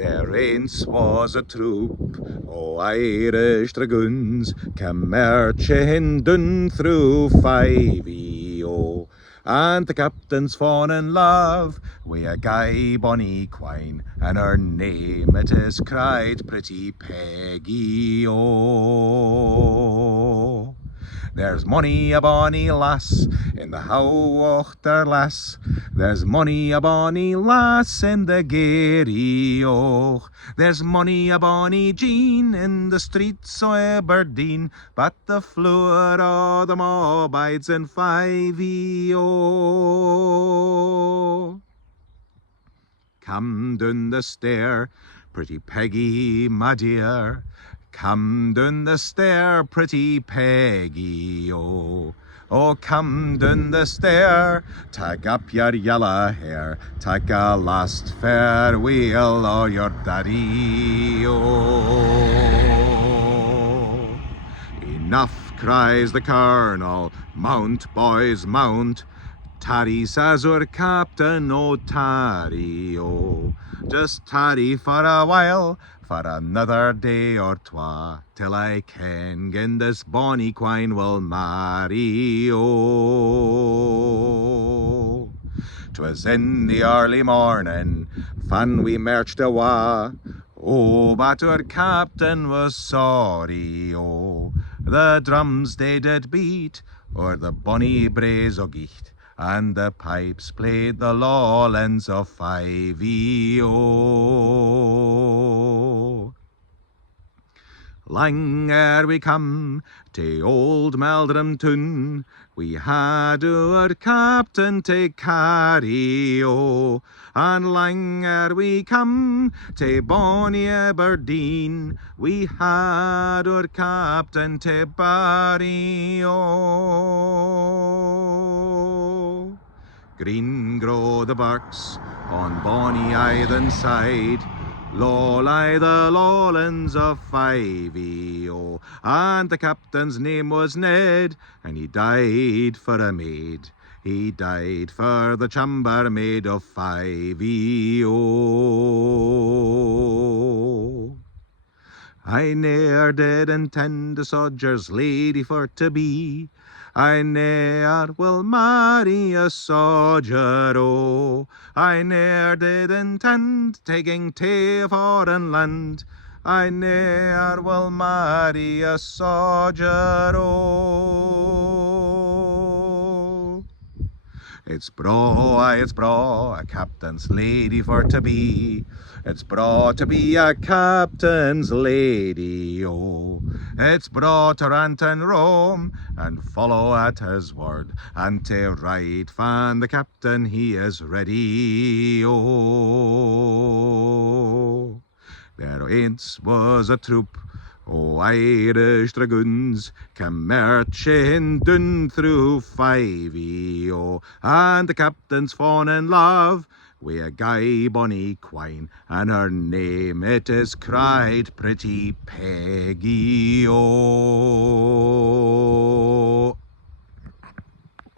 There aince was a troop o' Irish dragoons came marching down through Fyvie, oh, and the captain's fallen in love wi' a gay bonny quine, and her name it is cried Pretty Peggy, oh. There's mony a bonny lass in the Howachter lass. There's mony a bonny lass in the Garry, oh. There's mony a bonny Jean in the streets o' Aberdeen, but the floor o' them all bides in Fyvie, oh. Come down the stair, pretty Peggy, my dear. Come down the stair, pretty Peggy, oh. Oh, come down the stair, take up your yellow hair, take a last farewell o' your daddy, oh. Enough, cries the colonel, mount, boys, mount. Tarry, says our captain, oh, tarry, oh. Just tarry for a while, for another day or twa, till I ken gin this bonny quine will marry, oh. 'Twas in the early morning, fan we marched awa', oh, but our captain was sorry, oh. The drums they did beat, o'er the bonny braes o' Gicht, and the pipes played the lowlands of Fyvie, oh. Lang ere we come to old Meldrum town, we had our captain to carry, oh. And lang ere we come to bonny Aberdeen, we had our captain to bury, oh. Green grow the birks on bonny either side, low lie the lowlands of Fyvie, oh. And the captain's name was Ned, and he died for a maid. He died for the chambermaid of Fyvie, oh. I ne'er did intend a soldier's lady for to be, I ne'er will marry a soldier, oh. I ne'er did intend taking to a foreign land, I ne'er will marry a soldier, oh. It's braw, a captain's lady for to be. It's braw to be a captain's lady, oh. It's braw to rant and roam and follow at his word, and to ride fan the captain he is ready, oh. There aince was a troop o' Irish dragoons came marching down through Fyvie, oh. And the captain's fallen in love wi' a gay bonny quine, and her name it is cried Pretty Peggy, oh.